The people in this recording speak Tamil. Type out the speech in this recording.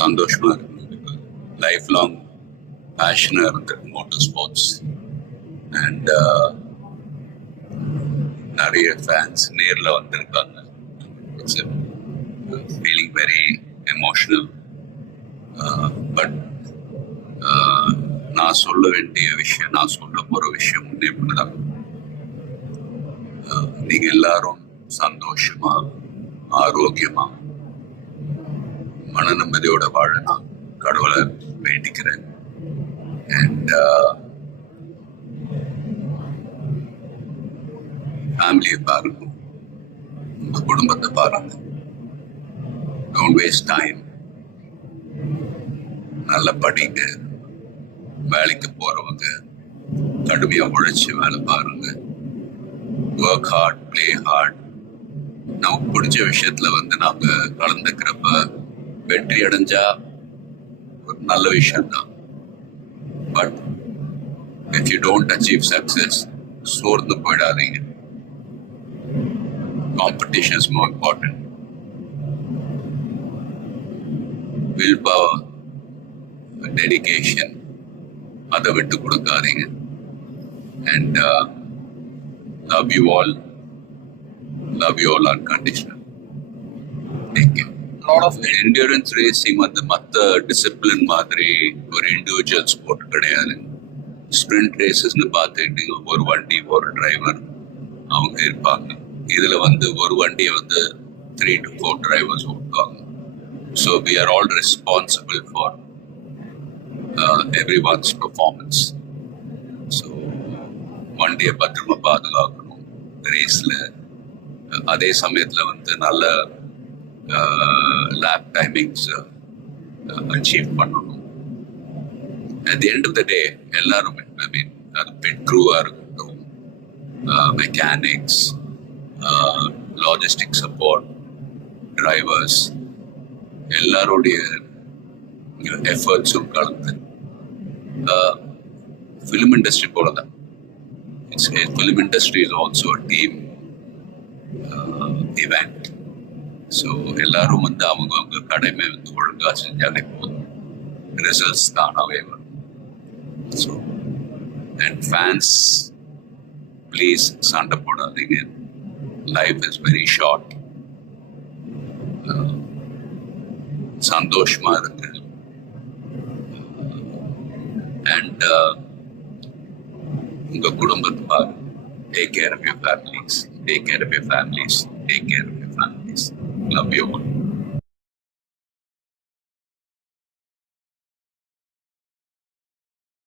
சந்தோஷமா இருக்கு. லைஃப் லாங் பேஷனா இருந்திருக்கு மோட்டார் ஸ்போர்ட்ஸ். அண்ட் நிறைய ஃபேன்ஸ் நேரில் வந்திருக்காங்க. It's feeling very emotional. But நான் சொல்ல வேண்டிய விஷயம், நான் சொல்ல போற விஷயம் முன்னே பண்ணதான். நீங்க எல்லாரும் சந்தோஷமா, ஆரோக்கியமா, மன நிம்மதியோட வாழ நான் கடவுளை வேண்டிக்கிறேன். அண்ட் ஃபேமிலியை பாருங்க, உங்க குடும்பத்தை பாருங்க. Don't waste time. நல்லா படிங்க. வேலைக்கு போறவங்க கடுமையா உழைச்சி வேலை பாருங்க. Work hard, play hard. நமக்கு பிடிச்ச விஷயத்துல நாம கலந்துக்கிறப்ப வெற்றி அடைஞ்சா ஒரு நல்ல விஷயம்தான். But if you don't achieve success, சோர்ந்து போயிடாதீங்க. Competition is more important. Will power, dedication, அதை விட்டு கொடுக்காதீங்க. And love you all. Love you all unconditional. Take care. Endurance racing மற்ற டிசிப்ளின் மாதிரி ஒரு இண்டிவிஜுவல் ஸ்போர்ட் கிடையாது. ஸ்பிரிண்ட் ரேசஸ்ன்னு பார்த்துக்கிட்டீங்க, ஒரு வண்டி ஒரு டிரைவர் அவங்க இருப்பாங்க. இதுல ஒரு வண்டியை 3 to 4 டிரைவர்ஸ் ஓட்டுவாங்க. So we are all responsible for everyone's performance. So வண்டியை பத்திரமா பாதுகாக்கணும் ரேஸ்ல. அதே சமயத்துல நல்ல லேப் டைமிங்ஸ் அச்சீவ் பண்ணணும். At the end of the day எல்லாருமே, ஐ மீன் அது பெட் க்ரூவா இருக்கட்டும், மெக்கானிக்ஸ், லாஜிஸ்டிக் சப்போர்ட், டிரைவர்ஸ், எல்லாருடைய எஃபர்ட்ஸும் கலந்து ஃபிலிம் இண்டஸ்ட்ரி போல தான். Film industry is also a team event. So எல்லாரும் அவங்க கடமை ஒழுங்கா செஞ்சாலே போதும், ரிசல்ட்ஸ் தானாகவே வரும். ஸோ அண்ட் ஃபேன்ஸ், ப்ளீஸ் சண்டை போடாதீங்க. Life is very short. சந்தோஷமா இருக்கு. அண்ட் உங்க குடும்பத்தை பாரு. Take care of your families. Take care of your families. Take care of your families. Love you all.